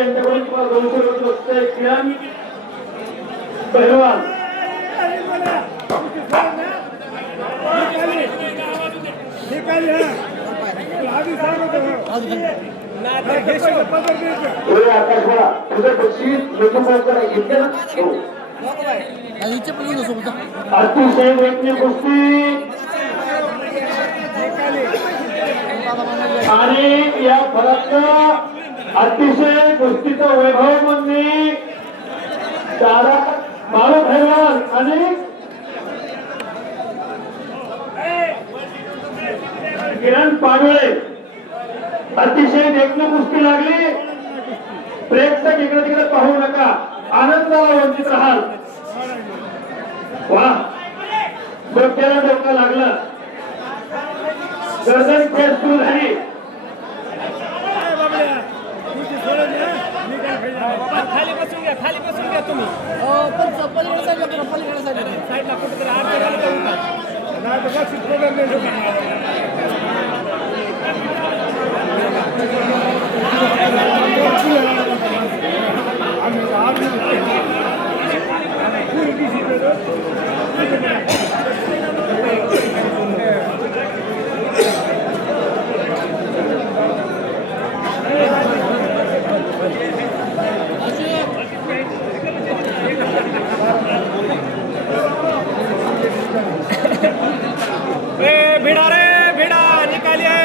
यांच्याकडून तुम्हाला 200 रुपये बक्षीस किरण पहिलवान आकाशवाणा तुझं बक्षीस अतिशय वेगळी गोष्टी आणि या फलकचा अतिशय गोष्टीचा वैभव म्हणजे दादा बाळू भैरवान आणि किरण पाडोळे अतिशय देखणी कुस्ती लागली. प्रेक्षक इकडे तिकडे पाहू नका, आनंदाला वंचित राहाल. वा डोक्याला डोकं लागलं, गर्दन खेळ सुरू झाली. खाली बसून घ्या तुम्ही. साईडला कुठेतरी भिड़ा रे भिड़ा निकालिए.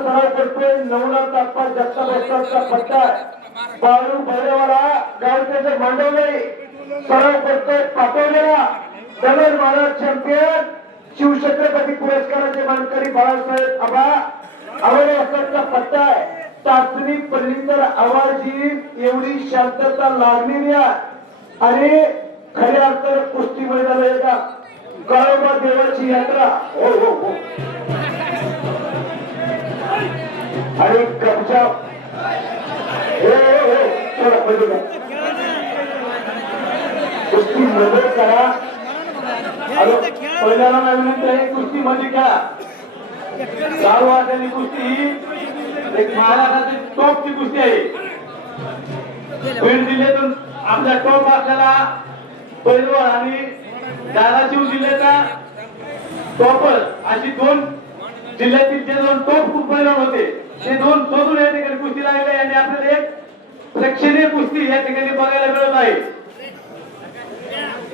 सराव करतोय. नवनाथ ताप्पा जगताप पट्टा बाळू भैरवाला गावचे मांडवले सराव करतोय. पाठवलेला दगड महाराज चॅम्पियन शिवछत्रपती पुरस्काराचे मानकरी बाळासाहेब आबा आवडे असल्याचा पट्टा आहे. चाचणी पल्लीकर आवाजी एवढी शांतता लागलेली आहे आणि खऱ्या अर्थाने कुस्ती मैदान आहे का गाळोबा देवाची यात्रा. हो हो हो आणि कब्जा कुस्ती मध्ये करा. पहिल्याला विनंती आहे कुस्ती मध्ये घ्या. 4 वाजल्याची कुस्ती एक महाराष्ट्राची टॉपची कुस्ती आहे. बीड जिल्ह्यातून आपल्या टॉप असलेला पैलवान आणि धाराशिव जिल्ह्याचा टॉपर अशी 2 जिल्ह्यातील जे दोन टॉप पैलवान होते ते दोन शोधून या ठिकाणी कुस्ती लागले आणि आपल्याला एक प्रेक्षणीय कुस्ती या ठिकाणी बघायला मिळत आहे.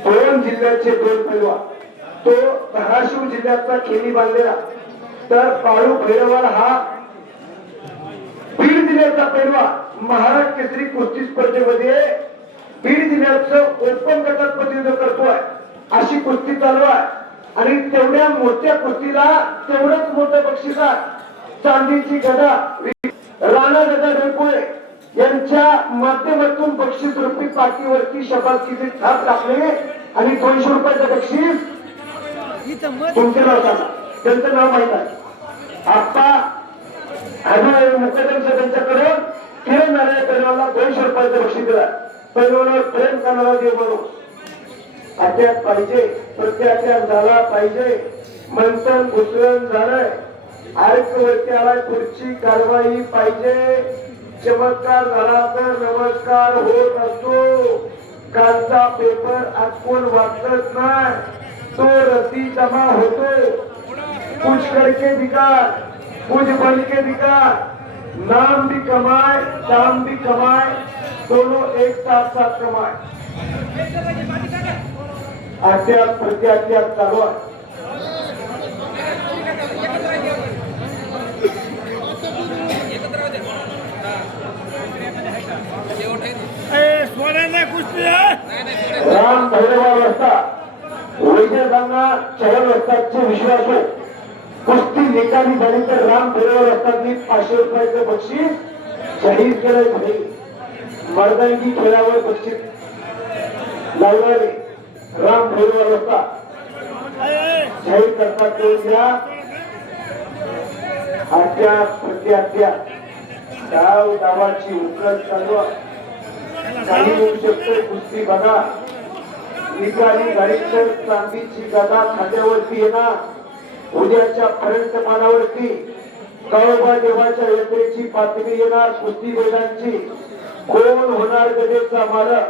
दोन जिल्ह्याचे दोन पैलवान, तो धाराशिव जिल्ह्याचा खेळी बांधलेला, तर बाळू भैरवाल हा बीड जिल्ह्याचा पैलवान महाराष्ट्र केसरी कुस्ती स्पर्धेमध्ये बीड जिल्ह्याचं ओपन गटात प्रतिनिधित्व करतोय. अशी कुस्ती चालू आहे आणि तेवढ्या मोठ्या कुस्तीला तेवढंच मोठं बक्षीस आहे. चांदीची गदा राणा दादा डोकोळे यांच्या माध्यमातून बक्षीस रूपी पाठीवरती शबासकीची छाप टाकले आणि 200 रुपयाचं बक्षीस तुमच्या नावाला, त्यांचं नाव माहित आहे आप्पा मुकदम त्यांच्याकडून किरण नारायण पैलवानला 200 रुपयाचं बक्षीस दिलं. पैलवानावर प्रेम करणारा देव माणूस अटॅक पाहिजे, प्रत्याचार झाला पाहिजे, मंथन घुसळण झालंय, आर्कवरती आलाय, पुढची कारवाई पाहिजे, चमत्कार झाला तर नमस्कार होत असतो. कालचा पेपर आज कोण वाचत नाही, तो रद्दी जमा होतो. कुछ करके दिखा, कुछ बन के दिखा, नाम भी कमाए दाम भी कमाए, दोनों एक साथ साथ कमाए. अद्याप प्रत्यात्याग चालू आहे. राम भैरवाल रस्ता वैद्यकांना चहल रस्त्याचे विश्वासू कुस्ती निकाली झाली तर राम भैरवाल रस्त्यातली 500 रुपयाचं बक्षीस जाहीर केलं आहे. मर्दांगी खेळावर बक्षीस लावणारे राम भैरवाल रस्ता जाहीर करतात. तो घ्या अद्याप प्रत्यात्याग डाव डावाची उकल चालू आहे. काही होऊ शकते कुस्ती बघा. निकाली गाडी तर चांदीची गदा खात्यावरती येणार. उद्याच्या पर्यंत मानावरती कळोबा देवाच्या यात्रेची बातमी येणार. कुस्ती बैलांची कोण होणार गदेचा मालक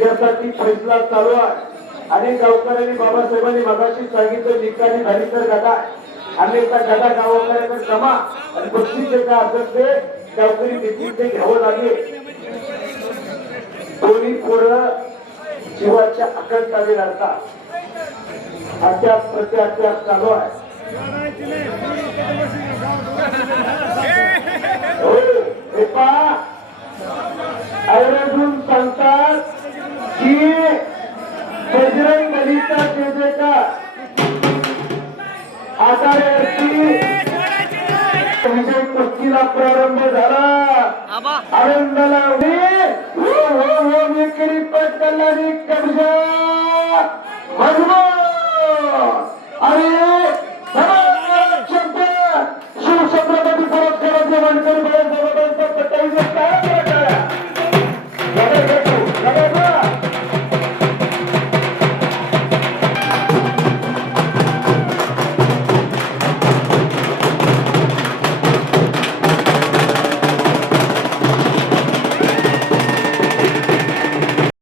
यासाठी फैसला चालू आहे. आणि गावकऱ्यांनी बाबासाहेबांनी मगाशी सांगितलं निकाली झाली तर गदा, अनेकदा गदा गावकऱ्यांना जमा आणि बक्षीस जे काय असेल ते गावकरी देखील ते घ्यावं लागेल. दोन्ही पोरं जीवाच्या आकंठाने लढतात. अद्याप प्रत्यात्याग चालू आहे. आवर्जून सांगतात की बजरंग बलीचा जयजयकार आधारावरती विजय कुस्तीला प्रारंभ झाला. आनंदाला विक्री पटकल्याने कब्जा आणि शिवछत्रपती पुरस्काराचे मानकरी बाळासाहेबांचा 27